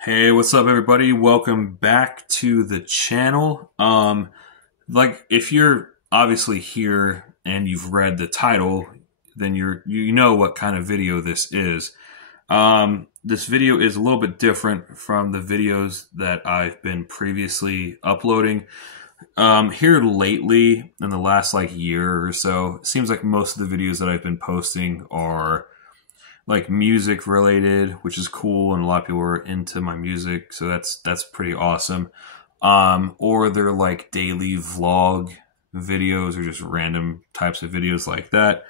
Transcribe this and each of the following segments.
Hey, what's up everybody? Welcome back to the channel. Like if you're obviously here and you've read the title, then you know what kind of video this is. This video is a little bit different from the videos that I've been previously uploading. Here lately, in the last like year or so, it seems like most of the videos that I've been posting are like music related, which is cool, and a lot of people are into my music, so that's pretty awesome. Or they're like daily vlog videos or just random types of videos like that.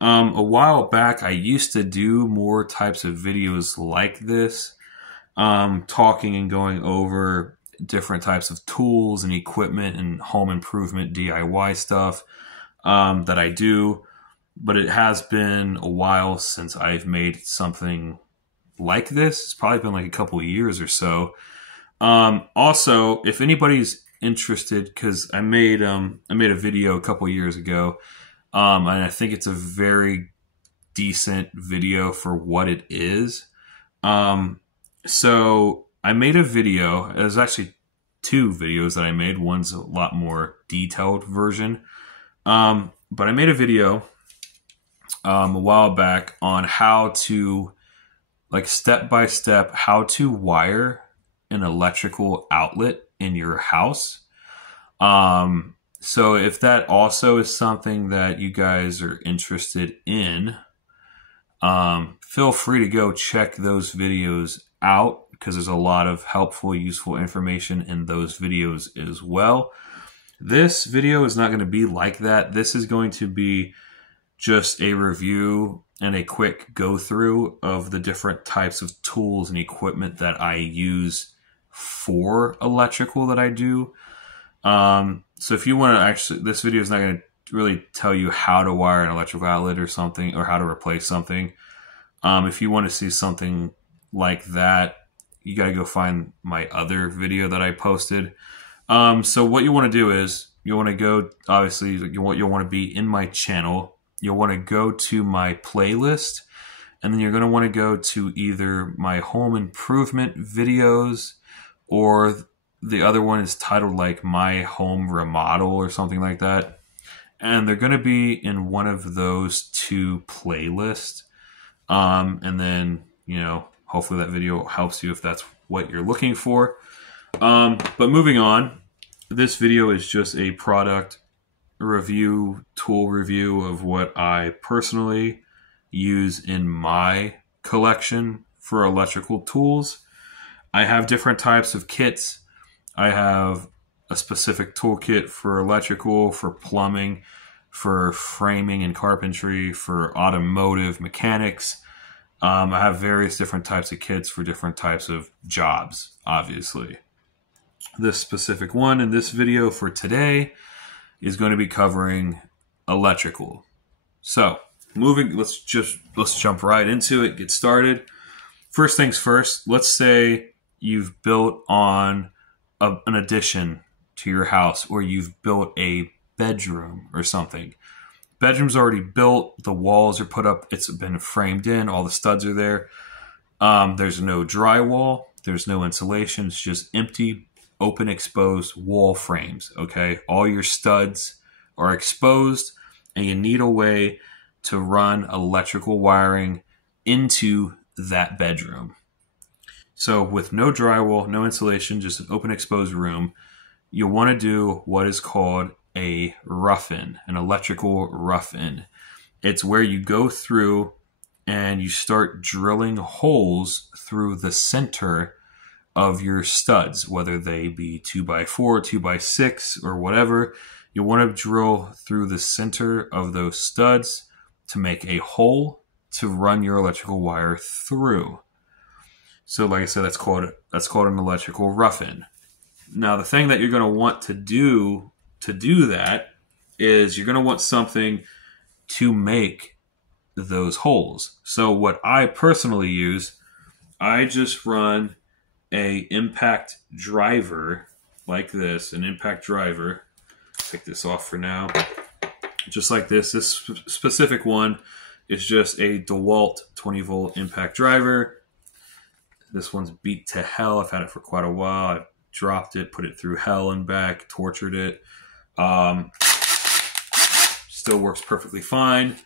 A while back, I used to do more types of videos like this, talking and going over different types of tools and equipment and home improvement DIY stuff that I do, but it has been a while since I've made something like this. It's probably been like a couple of years or so. Also, if anybody's interested, because I made a video a couple of years ago, and I think it's a very decent video for what it is. So I made a video. There's actually two videos that I made. One's a lot more detailed version, but I made a video a while back on how to, like, step by step, how to wire an electrical outlet in your house. So if that also is something that you guys are interested in, feel free to go check those videos out, because there's a lot of helpful, useful information in those videos as well. This video is not going to be like that. This is going to be just a review and a quick go through of the different types of tools and equipment that I use for electrical that I do. So if you want to actually, this video is not going to really tell you how to wire an electrical outlet or something, or how to replace something. If you want to see something like that, you got to go find my other video that I posted. So what you want to do is you want to go, obviously you'll want to be in my channel. You'll want to go to my playlist, and then you're going to want to go to either my home improvement videos, or the other one is titled like My Home Remodel or something like that. And they're going to be in one of those two playlists. And then, hopefully that video helps you if that's what you're looking for. But moving on, this video is just a product review, tool review of what I personally use in my collection for electrical tools. I have different types of kits. I have a specific toolkit for electrical, for plumbing, for framing and carpentry, for automotive mechanics. I have various different types of kits for different types of jobs, obviously. This specific one in this video for today is going to be covering electrical. So let's jump right into it, get started. First things first, let's say you've built on an addition to your house, or you've built a bedroom or something. Bedroom's already built, the walls are put up, it's been framed in, all the studs are there. There's no drywall, there's no insulation, it's just empty, open, exposed wall frames, okay? All your studs are exposed, and you need a way to run electrical wiring into that bedroom. So with no drywall, no insulation, just an open, exposed room, you'll want to do what is called a rough-in, an electrical rough-in. It's where you go through and you start drilling holes through the center of your studs, whether they be 2x4, 2x6, or whatever. You want to drill through the center of those studs to make a hole to run your electrical wire through. So like I said, that's called an electrical rough-in. Now the thing that you're going to want to do that is you're going to want something to make those holes. So what I personally use, I just run a impact driver like this, an impact driver. Take this off for now. Just like this. This specific one is just a DeWalt 20 volt impact driver. This one's beat to hell. I've had it for quite a while. I've dropped it, put it through hell and back, tortured it. Still works perfectly fine.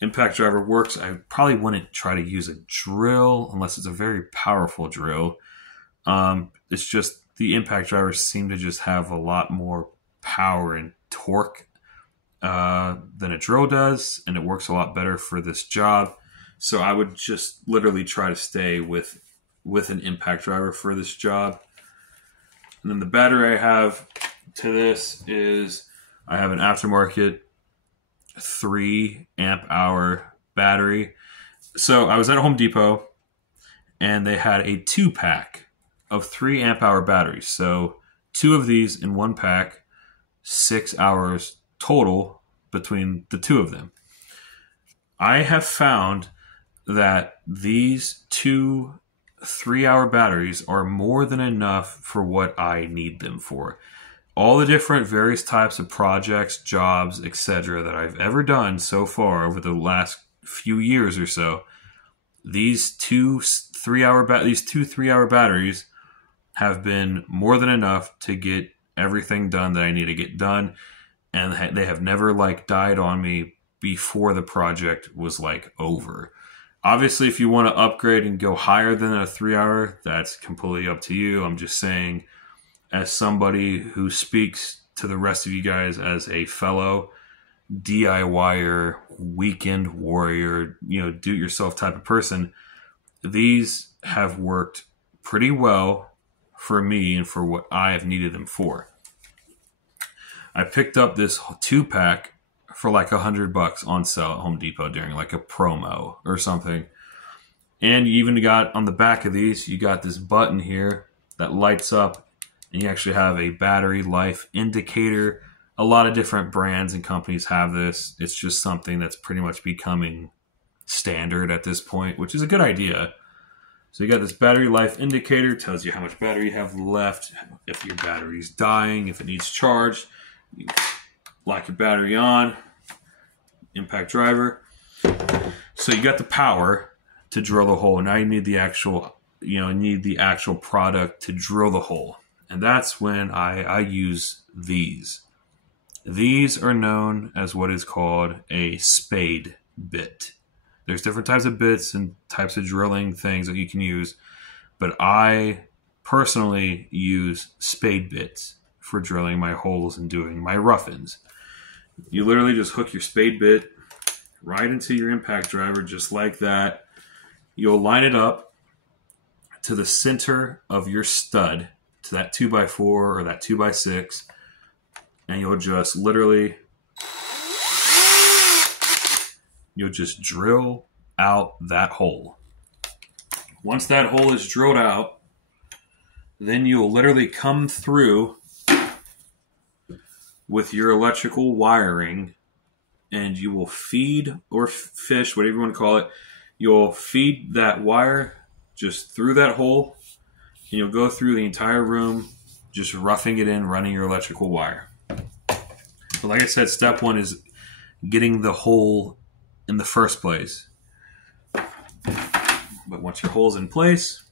Impact driver works. I probably wouldn't try to use a drill unless it's a very powerful drill. It's just the impact drivers seem to just have a lot more power and torque than a drill does, and it works a lot better for this job. So I would just literally try to stay with an impact driver for this job. And then the battery I have to this is I have an aftermarket 3 amp hour battery. So I was at Home Depot and they had a 2-pack of 3 amp hour batteries. So 2 of these in 1 pack, 6 hours total between the 2 of them. I have found that these 2 3-hour batteries are more than enough for what I need them for. All the different various types of projects, jobs, etc. that I've ever done so far over the last few years or so, these 2 3-hour batteries have been more than enough to get everything done that I need to get done, and they have never died on me before the project was over. Obviously, if you want to upgrade and go higher than a 3-hour, that's completely up to you. I'm just saying, as somebody who speaks to the rest of you guys as a fellow DIYer, weekend warrior, do-it-yourself type of person, these have worked pretty well for me and for what I have needed them for. I picked up this 2-pack for $100 on sale at Home Depot during a promo or something. And you even got on the back of these, you got this button here that lights up, and you actually have a battery life indicator. A lot of different brands and companies have this. It's just something that's pretty much becoming standard at this point, which is a good idea. So you got this battery life indicator, tells you how much battery you have left, if your battery's dying, if it needs charged. You lock your battery on, impact driver. So you got the power to drill the hole. Now you need the actual, product to drill the hole. And that's when I use these. These are known as what is called a spade bit. There's different types of bits and types of drilling things that you can use, but I personally use spade bits for drilling my holes and doing my rough-ins. You literally just hook your spade bit right into your impact driver just like that. You'll line it up to the center of your stud, to that 2x4 or that 2x6, and you'll just literally drill out that hole. Once that hole is drilled out, then you'll literally come through with your electrical wiring, and you will feed or fish, whatever you want to call it, you'll feed that wire just through that hole, and you'll go through the entire room just roughing it in, running your electrical wire. But like I said, step 1 is getting the hole in the first place. But once your hole's in place,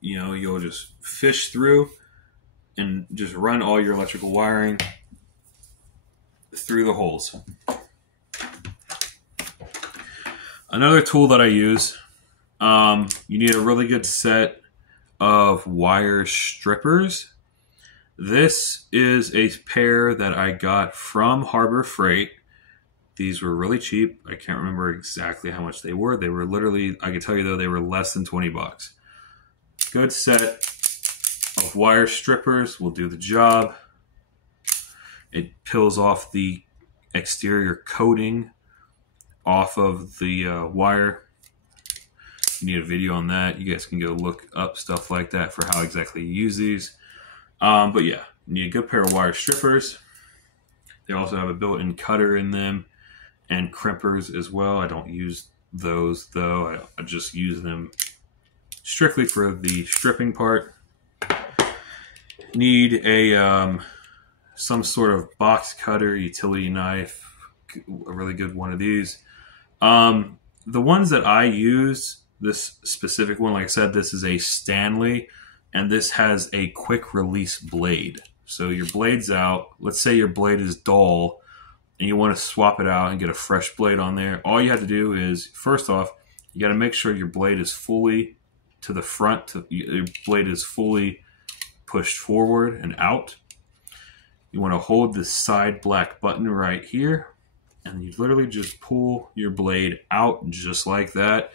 you'll just fish through and just run all your electrical wiring through the holes. Another tool that I use, you need a really good set of wire strippers. This is a pair that I got from Harbor Freight. These were really cheap. I can't remember exactly how much they were. They were literally, I can tell you though, they were less than $20. Good set of wire strippers will do the job. It peels off the exterior coating off of the wire. You need a video on that. You guys can go look up stuff like that for how exactly you use these. But yeah, you need a good pair of wire strippers. They also have a built-in cutter in them and crimpers as well. I don't use those though. I just use them strictly for the stripping part. Need a some sort of box cutter, utility knife, a really good one of these. The ones that I use, This specific one, like I said, this is a Stanley, and this has a quick release blade. So your blade's out. Let's say your blade is dull and you want to swap it out and get a fresh blade on there. All you have to do is, first off, you got to make sure your blade is fully to the front. Your blade is fully pushed forward and out. You want to hold the side black button right here, and you literally just pull your blade out just like that.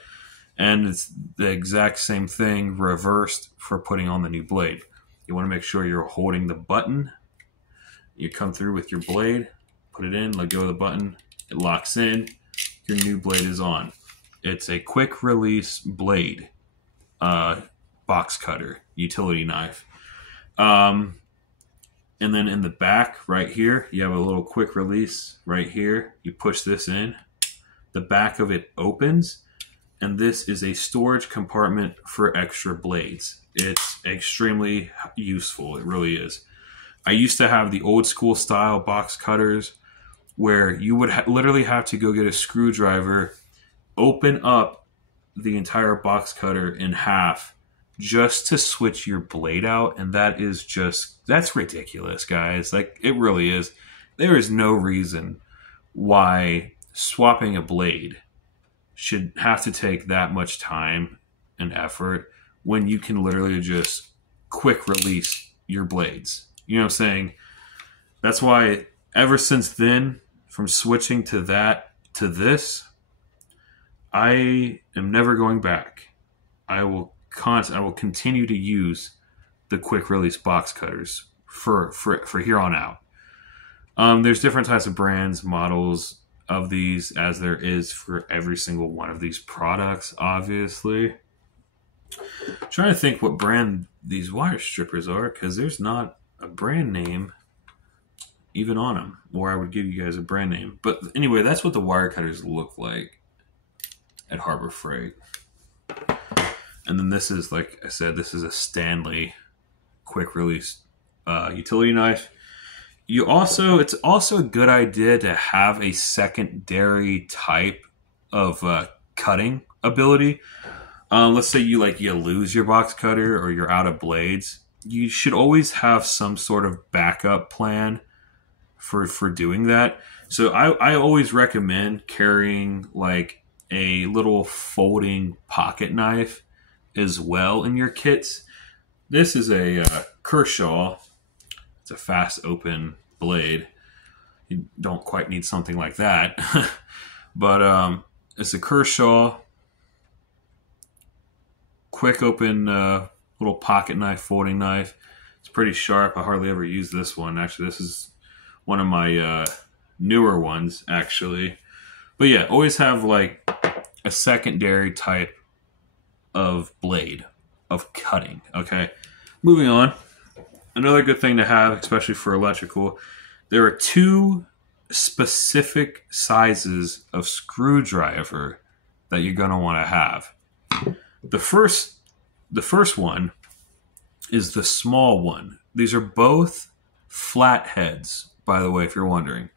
And it's the exact same thing reversed for putting on the new blade. You want to make sure you're holding the button. You come through with your blade, put it in, let go of the button, it locks in, your new blade is on. It's a quick release blade, box cutter, utility knife. And then in the back right here, you have a little quick release right here. You push this in, the back of it opens, and this is a storage compartment for extra blades. It's extremely useful. It really is. I used to have the old school style box cutters where you would literally have to go get a screwdriver, open up the entire box cutter in half just to switch your blade out. And that's ridiculous, guys. Like, it really is. There is no reason why swapping a blade should have to take that much time and effort when you can literally just quick release your blades. You know what I'm saying? That's why ever since then, from switching to that to this, I am never going back. I will continue to use the quick release box cutters for here on out. There's different types of brands, models of these, as there is for every single one of these products, obviously. I'm trying to think what brand these wire strippers are, because there's not a brand name even on them, or I would give you guys a brand name. But anyway, that's what the wire cutters look like at Harbor Freight. And then this is, like I said, this is a Stanley quick release utility knife. It's also a good idea to have a secondary type of cutting ability. Let's say you lose your box cutter or you're out of blades. You should always have some sort of backup plan for doing that. So I always recommend carrying like a little folding pocket knife as well in your kits. This is a Kershaw. It's a fast open blade. You don't quite need something like that. But it's a Kershaw quick open little pocket knife, folding knife. It's pretty sharp. I hardly ever use this one. Actually, this is one of my newer ones, actually. But yeah, always have like a secondary type of blade of cutting. Okay, moving on. Another good thing to have, especially for electrical, there are two specific sizes of screwdriver that you're going to want to have. The first one is the small one. These are both flatheads, by the way, if you're wondering.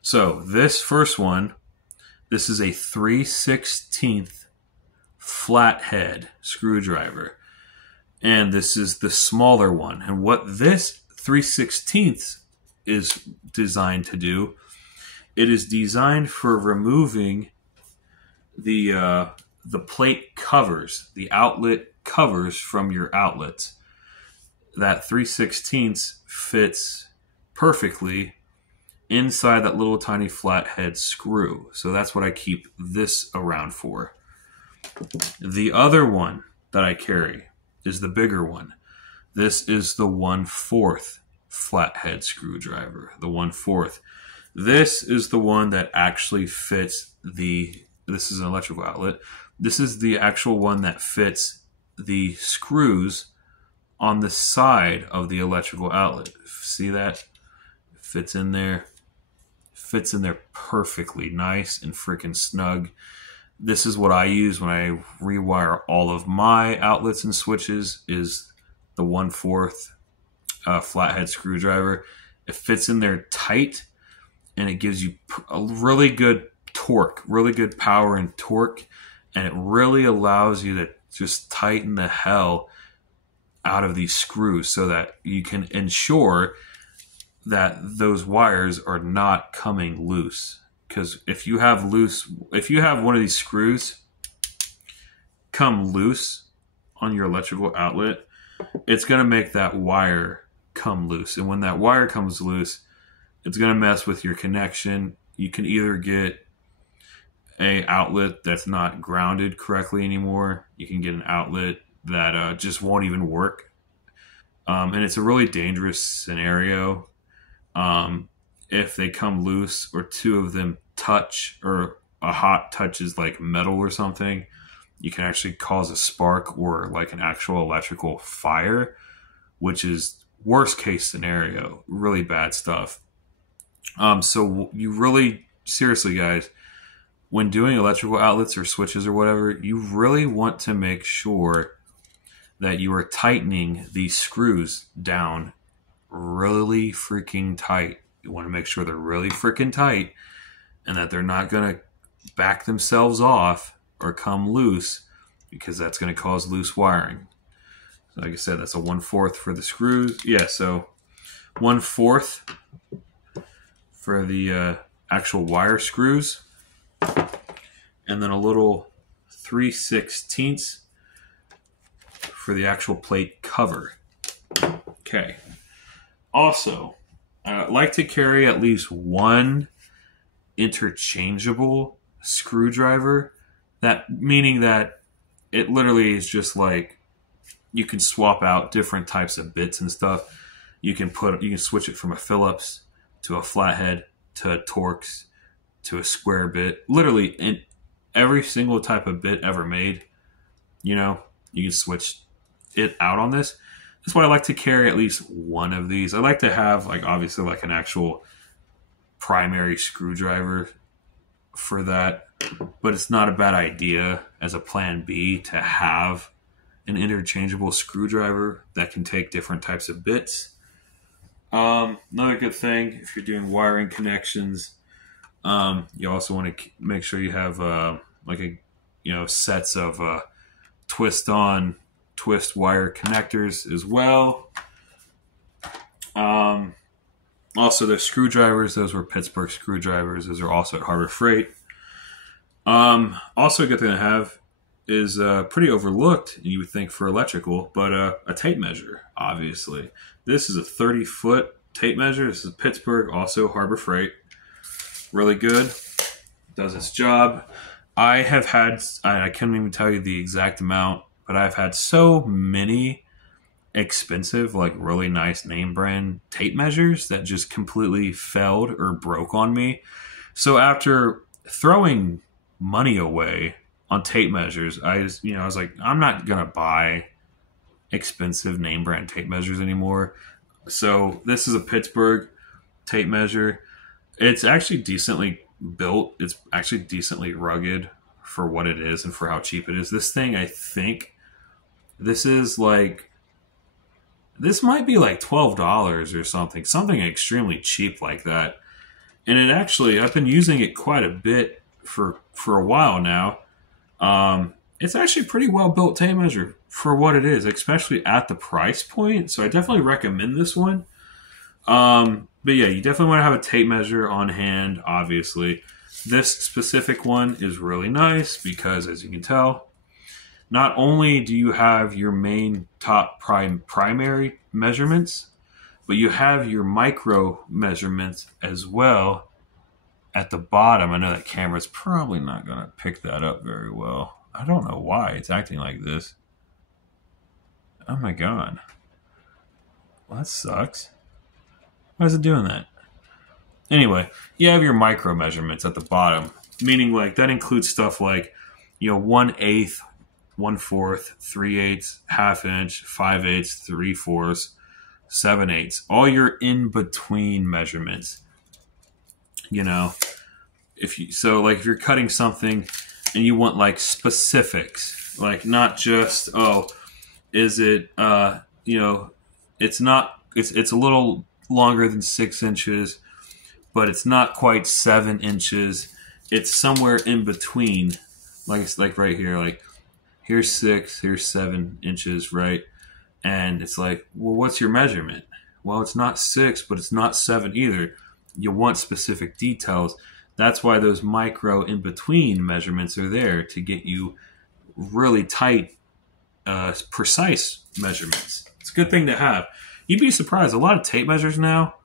So this first one, this is a 3/16 flathead screwdriver. And this is the smaller one. And what this 3/16 is designed to do, it is designed for removing the plate covers, the outlet covers from your outlets. That 3/16 fits perfectly inside that little tiny flathead screw. So that's what I keep this around for. The other one that I carry is the bigger one. This is the 1/4 flathead screwdriver. The 1/4. This is the one that actually fits this is an electrical outlet. This is the actual one that fits the screws on the side of the electrical outlet. See that? Fits in there. Fits in there perfectly. Nice and freaking snug. This is what I use when I rewire all of my outlets and switches, is the 1/4 flathead screwdriver. It fits in there tight, and it gives you a really good torque, really good power and torque, and it really allows you to just tighten the hell out of these screws so that you can ensure that those wires are not coming loose. Because if you have one of these screws come loose on your electrical outlet, it's going to make that wire come loose. And when that wire comes loose, it's going to mess with your connection. You can either get a outlet that's not grounded correctly anymore. You can get an outlet that just won't even work. And it's a really dangerous scenario. If they come loose or two of them touch, or a hot touches like metal or something, you can actually cause a spark or like an actual electrical fire, which is worst case scenario, really bad stuff. So you really, seriously guys, when doing electrical outlets or switches or whatever, you really want to make sure that you are tightening these screws down really freaking tight. You want to make sure they're really freaking tight and that they're not going to back themselves off or come loose, because that's going to cause loose wiring. So like I said, that's a 1/4 for the screws. Yeah, so 1/4 for the actual wire screws, and then a little 3/16 for the actual plate cover. Okay. Also, I like to carry at least one interchangeable screwdriver. That meaning that it literally is just like you can swap out different types of bits and stuff. You can switch it from a Phillips to a flathead to a Torx to a square bit. Literally in every single type of bit ever made, you can switch it out on this. That's why I like to carry at least one of these. I like to have obviously an actual primary screwdriver for that, but it's not a bad idea as a plan B to have an interchangeable screwdriver that can take different types of bits. Another good thing, if you're doing wiring connections, you also want to make sure you have sets of twist-on, twist wire connectors as well. Also, there's screwdrivers. Those were Pittsburgh screwdrivers. Those are also at Harbor Freight. Also, a good thing to have is pretty overlooked, you would think, for electrical, but a tape measure, obviously. This is a 30-foot tape measure. This is Pittsburgh, also Harbor Freight. Really good. Does its job. I couldn't even tell you the exact amount, but I've had so many expensive, really nice name brand tape measures that just completely failed or broke on me. So after throwing money away on tape measures, I was like, I'm not gonna buy expensive name brand tape measures anymore. So this is a Pittsburgh tape measure. It's actually decently built. It's actually decently rugged for what it is and for how cheap it is. This thing, I think this might be $12 or something extremely cheap like that. And I've been using it quite a bit for a while now. It's actually a pretty well built tape measure for what it is, especially at the price point. So I definitely recommend this one. But yeah, you definitely want to have a tape measure on hand, obviously. This specific one is really nice because, as you can tell, not only do you have your main top primary measurements, but you have your micro measurements as well at the bottom. I know that camera's probably not going to pick that up very well. I don't know why it's acting like this. Oh my god. Well, that sucks. Why is it doing that? Anyway, you have your micro measurements at the bottom, meaning that includes stuff like 1/8, 1/4, 3/8, 1/2 inch, 5/8, 3/4, 7/8. All your in between measurements. If you're cutting something and you want specifics, not just is it it's a little longer than 6 inches, but it's not quite 7 inches. It's somewhere in between like it's like right here, like here's 6, here's 7 inches, right? And it's like, well, what's your measurement? Well, it's not 6, but it's not 7 either. You want specific details. That's why those micro in between measurements are there, to get you really tight, precise measurements. It's a good thing to have. You'd be surprised. A lot of tape measures now,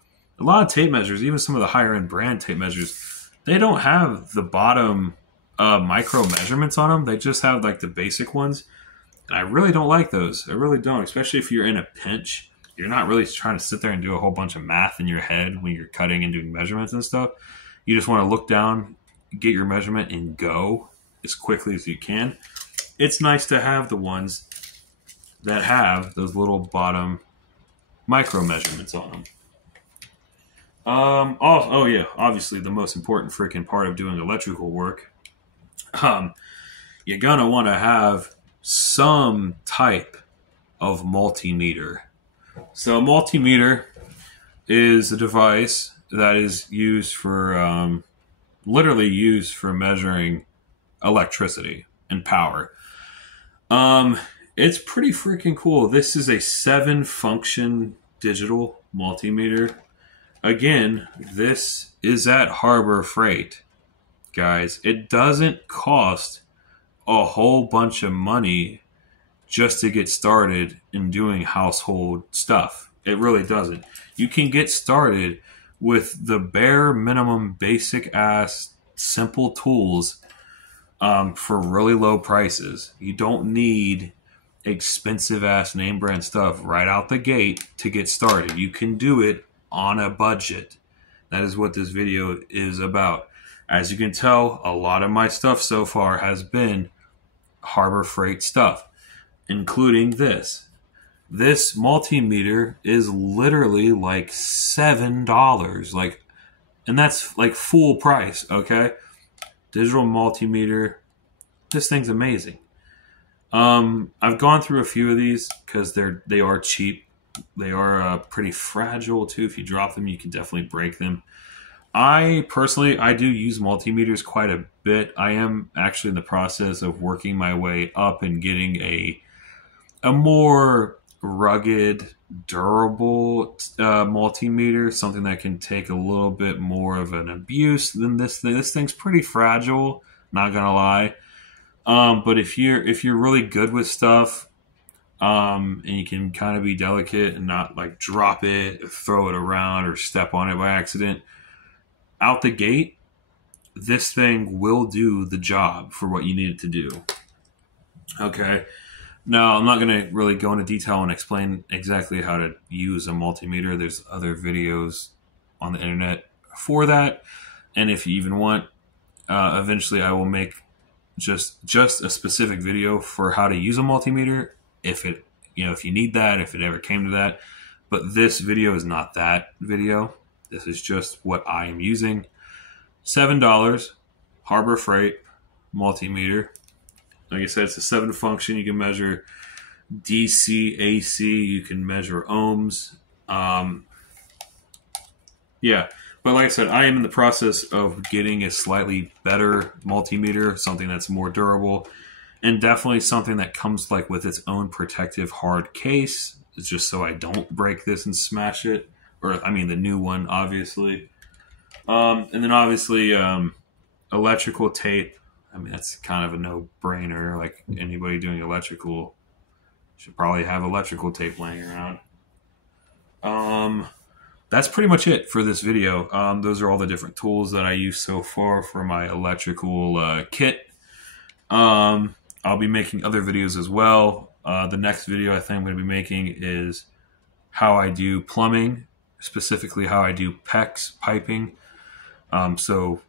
even some of the higher end brand tape measures, they don't have the bottom micro measurements on them. They just have like the basic ones. And I really don't like those. I really don't, especially if you're in a pinch. You're not really trying to sit there and do a whole bunch of math in your head when you're cutting and doing measurements and stuff. You just want to look down, get your measurement, and go as quickly as you can. It's nice to have the ones that have those little bottom micro measurements on them. Oh yeah, obviously the most important freaking part of doing electrical work. You're gonna want to have some type of multimeter. So a multimeter is a device that is used for, literally used for measuring electricity and power. It's pretty freaking cool. This is a 7-function digital multimeter. Again, this is at Harbor Freight, guys. It doesn't cost a whole bunch of money just to get started in doing household stuff. It really doesn't. You can get started with the bare minimum, basic ass, simple tools for really low prices. You don't need expensive ass name brand stuff right out the gate to get started. You can do it on a budget. That is what this video is about. As you can tell, a lot of my stuff so far has been Harbor Freight stuff, including this. This multimeter is literally like $7, and that's like full price. Okay, digital multimeter. This thing's amazing. I've gone through a few of these because they are cheap. They are pretty fragile too. If you drop them, you can definitely break them. I do use multimeters quite a bit. I am actually in the process of working my way up and getting a more rugged, durable multimeter, something that can take a little bit more of an abuse than this thing. This thing's pretty fragile, not gonna lie. But if you're really good with stuff, and you can kind of be delicate and not like drop it, throw it around, or step on it by accident, out the gate, this thing will do the job for what you need it to do. Okay. Now, I'm not going to really go into detail and explain exactly how to use a multimeter. There's other videos on the internet for that. And if you even want, eventually I will make just a specific video for how to use a multimeter if you need that, if it ever came to that. But this video is not that video. This is just what I am using. $7, Harbor Freight multimeter. Like I said, it's a 7-function. You can measure DC, AC. You can measure ohms. Yeah. But like I said, I am in the process of getting a slightly better multimeter, something that's more durable, and definitely something that comes like with its own protective hard case. It's just so I don't break this and smash it. Or, I mean, the new one, obviously. And then, obviously, electrical tape. I mean, that's kind of a no-brainer. Like, anybody doing electrical should probably have electrical tape laying around. That's pretty much it for this video. Those are all the different tools that I use so far for my electrical kit. I'll be making other videos as well. The next video I think I'm going to be making is how I do plumbing, specifically how I do PEX piping. So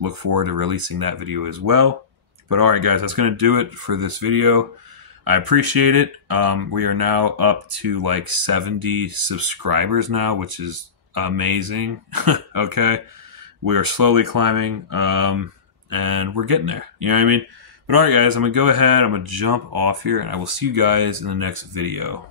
look forward to releasing that video as well. But all right, guys, that's going to do it for this video. I appreciate it. We are now up to like 70 subscribers now, which is amazing. Okay. We are slowly climbing, and we're getting there. You know what I mean? But all right, guys, I'm going to go ahead. I'm going to jump off here, and I will see you guys in the next video.